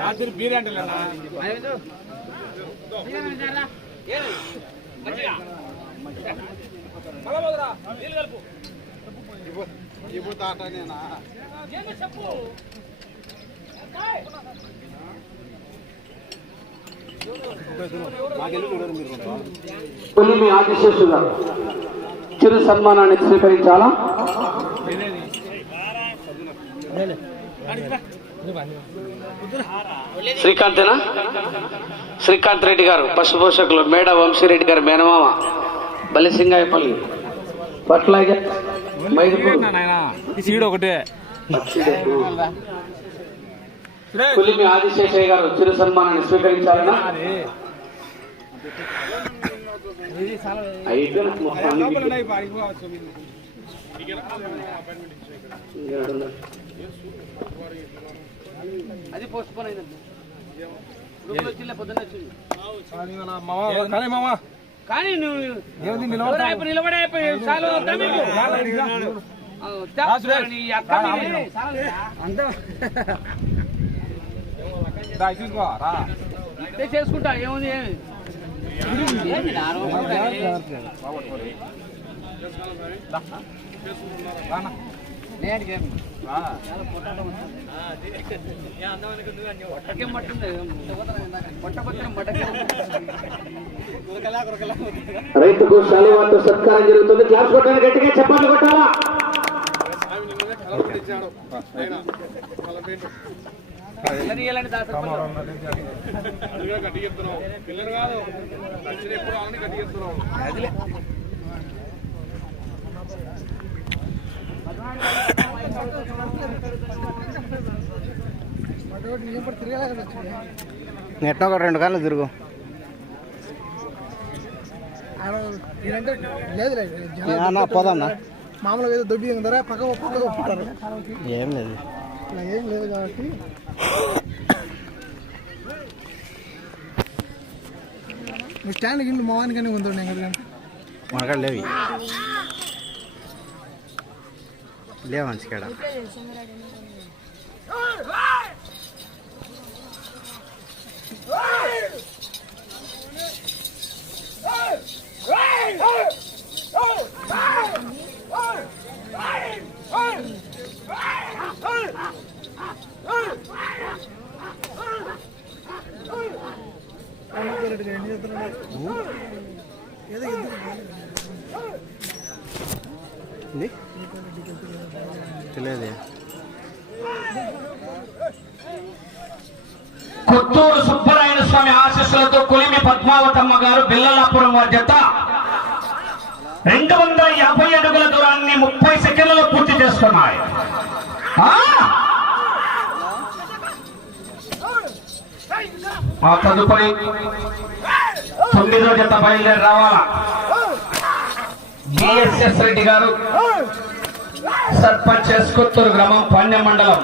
రాత్రి బీర్ అంటే పులిమి ఆదిశేషుగా చిరు సన్మానాన్ని స్వీకరించాలా? శ్రీకాంతేనా? శ్రీకాంత్ రెడ్డి గారు పశు పోషకులు మేడ వంశీరెడ్డి గారు మేనమామ బలిసింగాయపల్లి. పట్లాగే ఒకటే పులిమి ఆదిశేషయ్య గారు చిరు సన్మానాన్ని స్వీకరించాలన్నా? అయితే అది పోస్ట్ పోన్ అయింది గ్రూప్లో వచ్చింది పొద్దున్న వచ్చింది. కానీ మామ కానీ నువ్వు నిలబడే చాలు ఇట్టే చేసుకుంటా ఏముంది ఏమి? రైతుకు శాలువాతో సత్కారం జరుగుతుంది. క్లాస్ కొట్టాలి గట్టిగా చెప్పాలి కొట్టాలా? పిల్లలు కాదు. ఎప్పుడు వాళ్ళని గట్టి చెప్తున్నావు. నెట్ ఒక రెండు కాళ్ళు తిరుగు. అన్న పోదన్నా మామూలుగా ఏదో దొడ్డి ధర పక్క పక్క ఒప్పుతారు ఏం లేదు. ఏం లేదు కాబట్టి. స్టాండ్ గిండు మావానికనే ఉందండి ఎక్కడికంటే మనకాడ లేవి లేవు మంచికాడ ఎన్ని చెప్తున్నాడు ఏదో ఎందుకు? ఉంది? తెలియదు కొత్తూరు సుబ్బరాయణ స్వామి ఆశీస్సులతో కొలిమి పద్మావతమ్మ గారు బిల్లలాపురం వారి జత రెండు వందల యాభై అడుగుల దూరాన్ని ముప్పై సెకండ్లలో పూర్తి చేస్తున్నాయి ఆ? ఆ తదుపరి తొమ్మిదో జత బయలుదేరి రావాలా బిఎస్ఎస్ రెడ్డి గారు సర్పంచ్ ఎస్కొత్తూరు గ్రామం పాణ్యం మండలం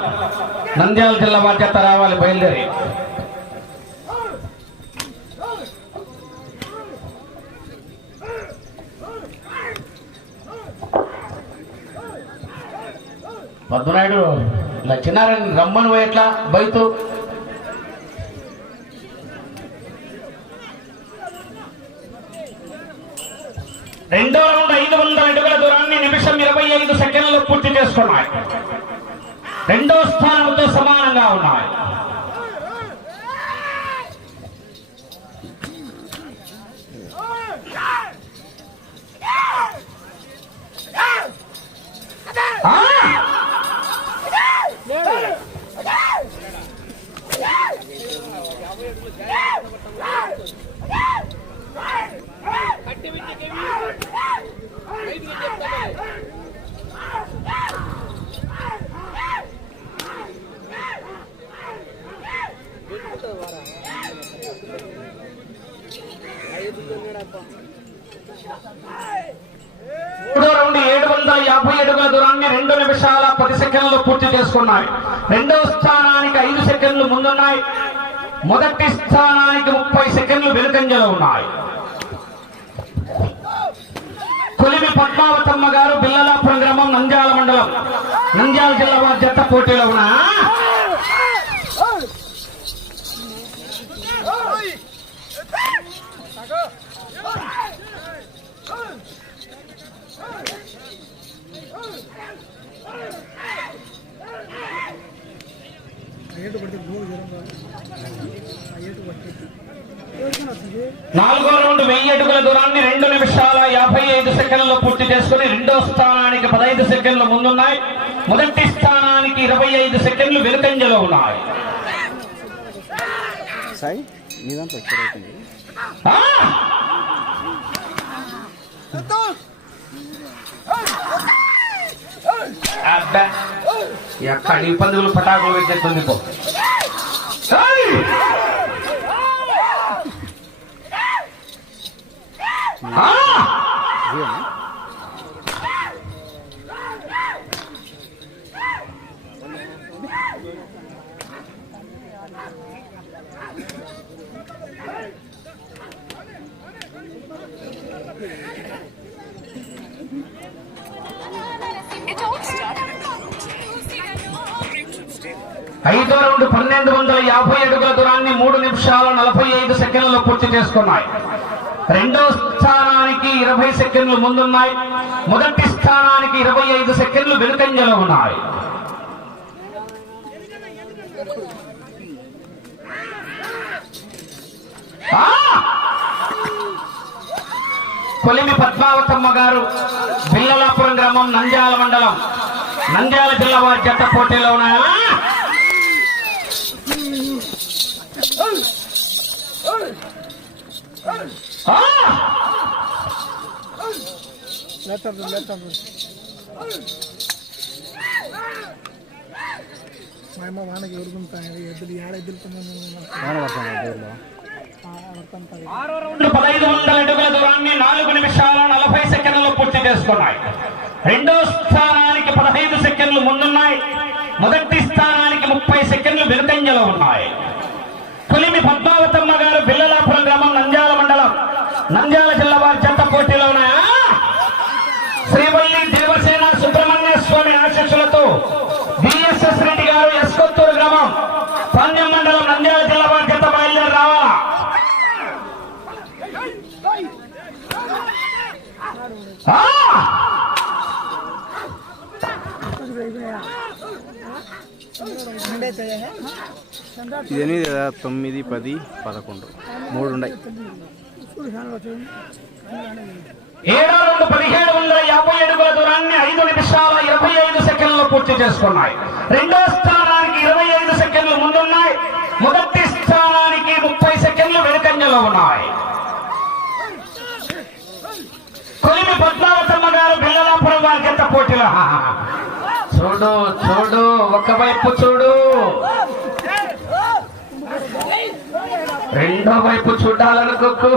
నంద్యాల జిల్లా బాధ్యత రావాలి బయలుదేరి. పద్మనాయుడు లక్ష్మీనారాయణ రమ్మను పోయి ఎట్లా? బయట రెండో రెండు వందల అడుగుల దూరాన్ని నిమిషం ఇరవై ఐదు సెకండ్లు పూర్తి చేసుకున్నాయి. రెండో స్థానంతో సమానంగా ఉన్నాయి. మూడో రౌండ్ ఏడు వందల యాభై అడుగుల దూరాన్ని రెండు నిమిషాల పది సెకండ్లు పూర్తి చేసుకున్నాయి. రెండవ స్థానానికి ఐదు సెకండ్లు ముందున్నాయి. మొదటి స్థానానికి ముప్పై సెకండ్లు వెనుకంజలో ఉన్నాయి. కొలిమి పద్మావతమ్మ గారు బిల్లలాపురం గ్రామం నంద్యాల మండలం. నంద్యాల జిల్లా వారి జత పోటీలో ఉన్నా. అడుగుల దూరాన్ని రెండు నిమిషాల యాభై ఐదు సెకండ్లలో పూర్తి చేసుకుని రెండో స్థానానికి పదహైదు సెకండ్లు ముందున్నాయి. మొదటి స్థానానికి ఇరవై ఐదు సెకండ్లు వెనుకంజలో ఉన్నాయి. సాయి! అబ్బా ఎక్కడ పందులు పటాకులు పెట్టేస్తుంది పో. ఐదో రౌండ్ పన్నెండు వందల యాభై అడుగుల దూరాన్ని మూడు నిమిషాల నలభై ఐదు సెకండ్లలో పూర్తి చేసుకున్నాయి. రెండో స్థానానికి ఇరవై సెకండ్లు ముందున్నాయి. మొదటి స్థానానికి ఇరవై ఐదు సెకండ్లు వెనుకంజలో ఉన్నాయి. కొలిమి పద్మావతమ్మ గారు బిల్లలాపురం గ్రామం నంద్యాల మండలం. నంద్యాల జిల్లా వారి జత పోటీలో ఉన్నాయా? ఆ! మా వానకి ఎదురుకుంటాయి ఎద్దులు ఏడ ఎదురుతున్నాను ఆరో రౌండ్లు పదహైదు వందల అడుగుల దూరాన్ని నాలుగు నిమిషాల నలభై సెకండ్లు పూర్తి చేసుకున్నాయి. రెండో స్థానానికి పదహైదు సెకండ్లు ముందున్నాయి. మొదటి స్థానానికి ముప్పై సెకండ్లు వెనుకంజలో ఉన్నాయి. తొలిమి పద్మావతం గారు బిల్లలాపురం గ్రామం నంద్యాల మండలం నంద్యాల జిల్లా వారి జత పోటీలో ఉన్నాయా శ్రీవల్లి దేవసేన సుబ్రహ్మణ్య స్వామి ఆశీస్సులతో బిఎస్ఎస్ రెడ్డి గారు ఎస్కొత్తూరు గ్రామం పాండ్యం మండలం నంద్యాల జిల్లా వారి జత బయలుదేరి రావాలా ఆ! ఇది ఎనిమిది తొమ్మిది పది పదకొండు. మూడు ఉన్నాయి. ఏడో రెండు పదిహేడు వందల యాభై అడుగుల దూరాన్ని ఐదు నిమిషాల ఇరవై ఐదు సెకండ్లు పూర్తి చేసుకున్నాయి. రెండో స్థానానికి ఇరవై ఐదు సెకండ్లు ముందున్నాయి. మొదటి స్థానానికి ముప్పై సెకండ్లు వెనుకంజలో ఉన్నాయి. కొలిమి పద్మావతమ్మ గారు బిల్లలాపురం వారి ఎంత పోటీలో? చూడు చూడు ఒకవైపు చూడు. రెండో వైపు చూడాలనుకోకు.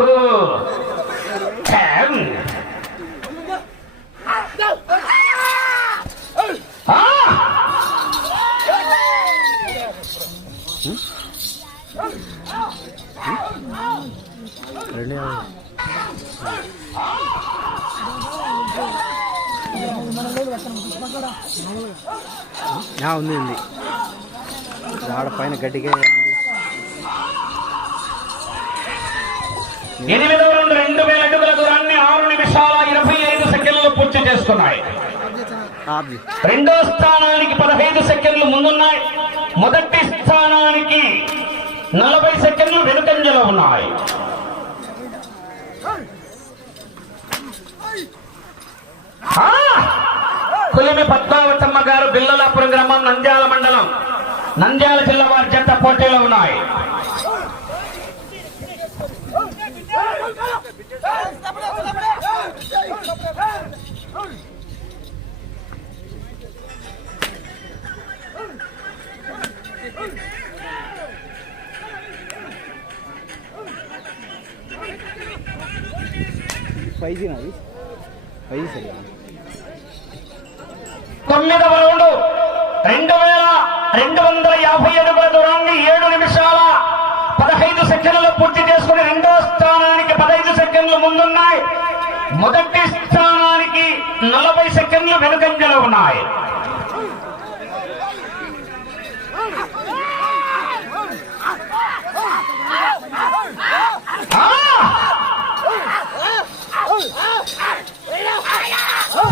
ఉంది ఉంది. ఆడ పైన గట్టిగా ఎనిమిది రెండు రెండు వేల అడుగుల దూరాన్ని ఆరు నిమిషాల ఇరవై ఐదు సెకండ్లు పూర్తి చేసుకున్నాయి. రెండో స్థానానికి పదహైదు సెకండ్లు ముందున్నాయి. మొదటి స్థానానికి నలభై సెకండ్లు వెనుకంజలో ఉన్నాయి. కులిమి పద్మావతమ్మ గారు బిల్లలాపురం గ్రామం నంద్యాల మండలం. నంద్యాల జిల్లా వారి జంట పోటీలో ఉన్నాయి. ఫైవ్ జీ నాది ఫైవ్ జీ సరిగా తొమ్మిదవ రౌండ్ రెండు వేల రెండు వందల యాభై అడుగుల దూరాన్ని ఏడు నిమిషాల పదహైదు సెకండ్లు పూర్తి చేసుకుని రెండో స్థానానికి పదహైదు సెకండ్లు ముందున్నాయి. మొదటి స్థానానికి నలభై సెకండ్లు వెనుకంజలో ఉన్నాయి.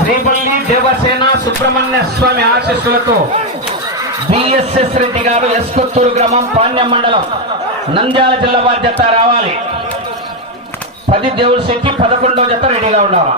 శ్రీపల్లి దేవసేన సుబ్రహ్మణ్య స్వామి ఆశీస్సులతో బిఎస్ఎస్ రెడ్డి గారు ఎస్కొత్తూరు గ్రామం పాండ్యం మండలం. నంద్యాల జిల్లా బాధ్యత జత రావాలి. పది దేవుడు శక్తి పదకొండవ జత రెడీగా ఉండాలా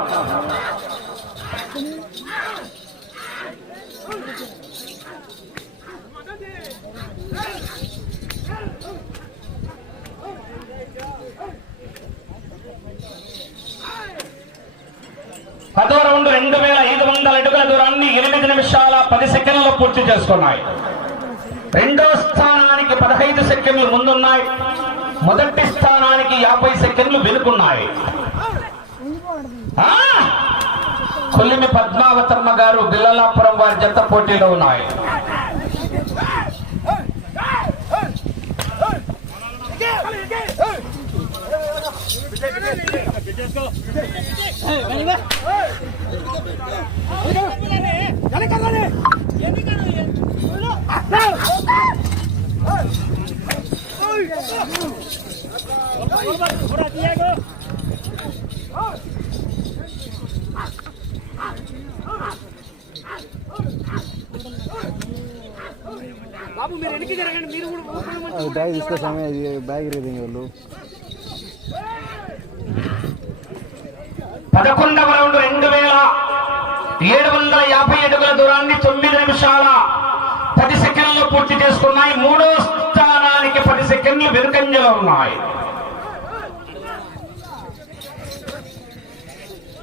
పదో రౌండ్ రెండు వేల ఐదు వందల అడుగుల దూరాన్ని ఎనిమిది నిమిషాల పది సెకండ్లలో పూర్తి చేసుకున్నాయి. రెండో స్థానానికి పదహైదు సెకండ్లు ముందున్నాయి. మొదటి స్థానానికి యాభై సెకండ్లు వెనుకున్నాయి ఆ! కొల్లిమి పద్మావతమ్మ గారు బిల్లలాపురం వారి జత పోటీలో ఉన్నాయి అది బ్యాగ్ తీసుకొస్తామే అది బ్యాగ్ రేది వాళ్ళు. పదకొండవ రౌండ్ రెండు వేల ఏడు వందల యాభై అడుగుల దూరాన్ని తొమ్మిది నిమిషాల పది సెకండ్లు పూర్తి చేసుకున్నాయి. మూడో స్థానానికి పది సెకండ్లు వెనుకంజలో ఉన్నాయి.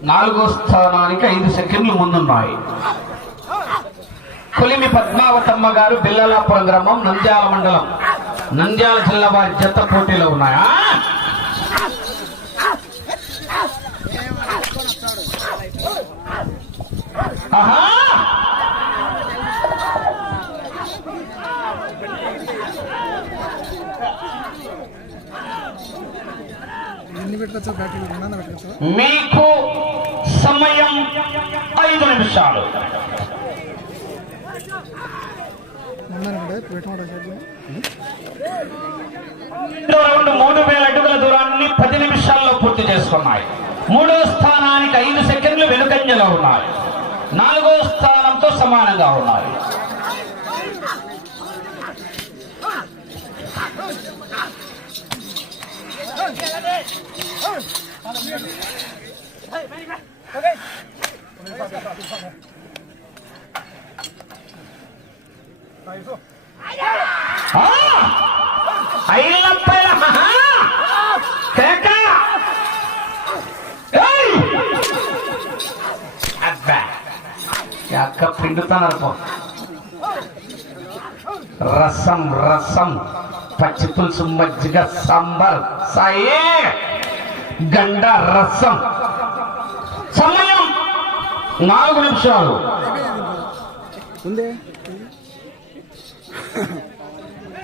నాలుగో స్థానానికి ఐదు సెకండ్లు ముందున్నాయి. కొలిమి పద్మావతమ్మ గారు బిల్లలాపురం గ్రామం నంద్యాల మండలం. నంద్యాల జిల్లా వారి జత పోటీలో ఉన్నాయా? ఆహా! మీకు సమయం ఐదు నిమిషాలు. రెండో మూడు వేల అడుగుల దూరాన్ని పది నిమిషాల్లో పూర్తి చేసుకున్నాయి. మూడో స్థానానికి ఐదు సెకండ్లు వెనుకంజలో ఉన్నాయి. నాలుగో స్థానంతో సమానంగా ఉన్నాయి. మహా! కేక! ఏయ్! అబ్బా! ఈ అక్క పిండుతున్నారు పో. రసం రసం పచ్చి పులుసు మజ్జిగ సాంబార్ సాయే గండ రసం. సమయం నాలుగు నిమిషాలు. ఉందే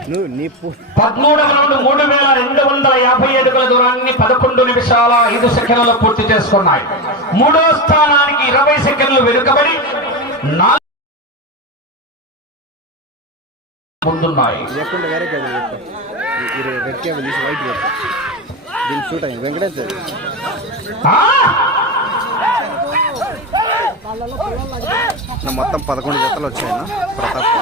నువ్వు నీ పూ- పదమూడవ రౌండ్ మూడు వేల రెండు వందల యాభై అడుగుల దూరాన్ని పదకొండు నిమిషాల ఐదు సెకండ్లలో పూర్తి చేసుకున్నాయి. మూడో స్థానానికి ఇరవై సెకండ్లు వెనుకబడి ముందున్నాయి. దీనికి షూట్ అయింది వెంకటేష్ అది. ఆ! నా మొత్తం పదకొండు జతలు వచ్చాయన్న ప్రతాప్.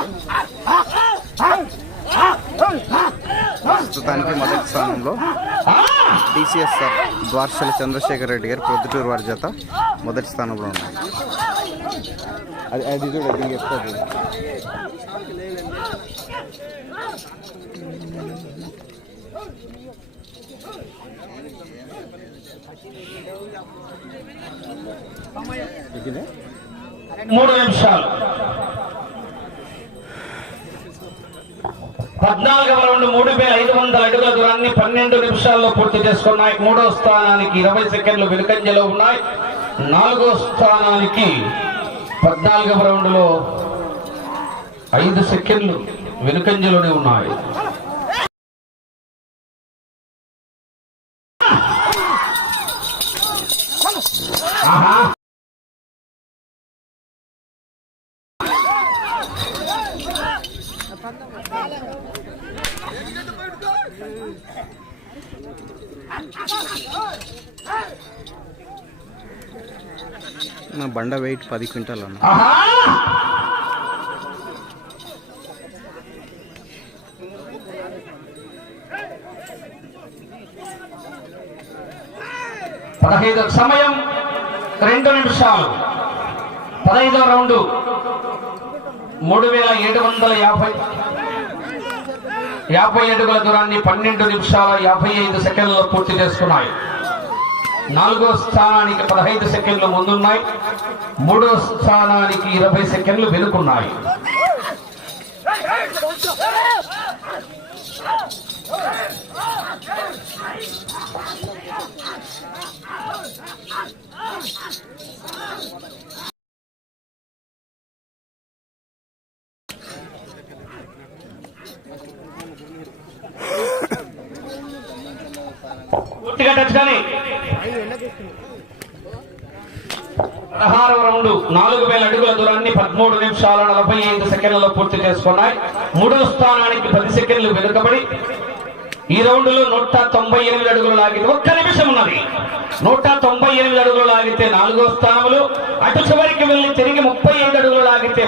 ప్రస్తుతానికి మొదటి స్థానంలో! టీసీఎస్ సార్ ద్వార్షల చంద్రశేఖర్ రెడ్డి గారు ప్రొద్దుటూరు వారి జత మొదటి స్థానంలో ఉన్నాయి అది అది చూడు మూడు నిమిషాలు. పద్నాలుగవ రౌండ్ మూడు వేల ఐదు వందల అడుగుల దూరాన్ని పన్నెండు నిమిషాల్లో పూర్తి చేసుకున్నాయి. మూడో స్థానానికి ఇరవై సెకండ్లు వెనుకంజలో ఉన్నాయి. నాలుగో స్థానానికి పద్నాలుగవ రౌండ్లో ఐదు సెకండ్లు వెనుకంజలోనే ఉన్నాయి. నా బండ వెయిట్ పది క్వింటాల్ అన్న. పదహైదు సమయం రెండు నిమిషాలు. పదహైదో రౌండ్. మూడు వేల ఏడు వందల యాభై యాభై అడుగుల దూరాన్ని పన్నెండు నిమిషాల యాభై ఐదు సెకండ్లలో పూర్తి చేసుకున్నాయి. నాలుగో స్థానానికి పదహైదు సెకండ్లు ముందున్నాయి. మూడో స్థానానికి ఇరవై సెకండ్లు వెనుకున్నాయి పూర్తిగా టచ్ కానీ పదహారవ రౌండ్ నాలుగు వేల అడుగుల దూరాన్ని పదమూడు నిమిషాల నలభై ఐదు సెకండ్లలో పూర్తి చేసుకున్నాయి. మూడో స్థానానికి పది సెకండ్లు వెనుకబడి ఈ రౌండ్లో నూట తొంభై ఎనిమిది అడుగులు లాగితే ఒక్క నిమిషం ఉన్నది. నూట తొంభై ఎనిమిది అడుగులు లాగితే నాలుగో స్థానములు అటు చివరికి వెళ్ళి తిరిగి ముప్పై ఐదు అడుగులు లాగితే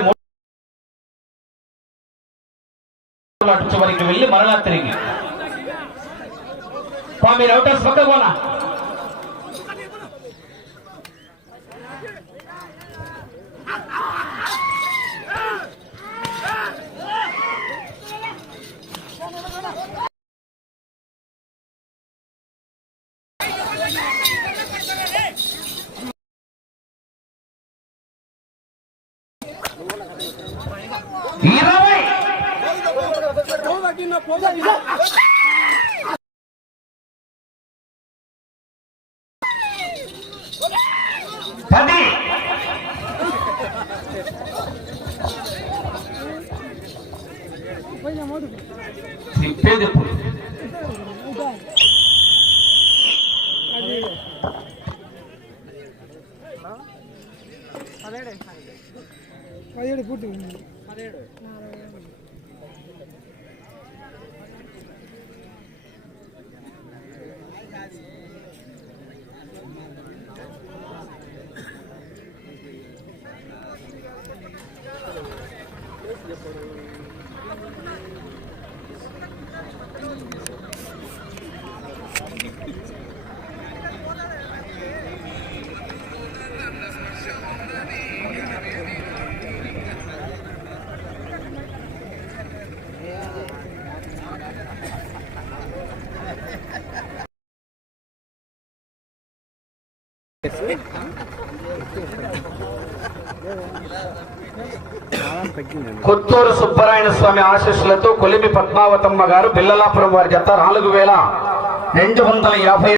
అటు చివరికి వెళ్ళి మరలా తిరిగి. పా, మీరు అవుటర్స్ పక్క తిప్పేది ఎప్పుడు కొత్తూరు సుబ్బరాయణ స్వామి ఆశీస్సులతో కొలిమి పద్మావతమ్మ గారు బిల్లలాపురం వారి జత నాలుగు వేల రెండు వందల యాభై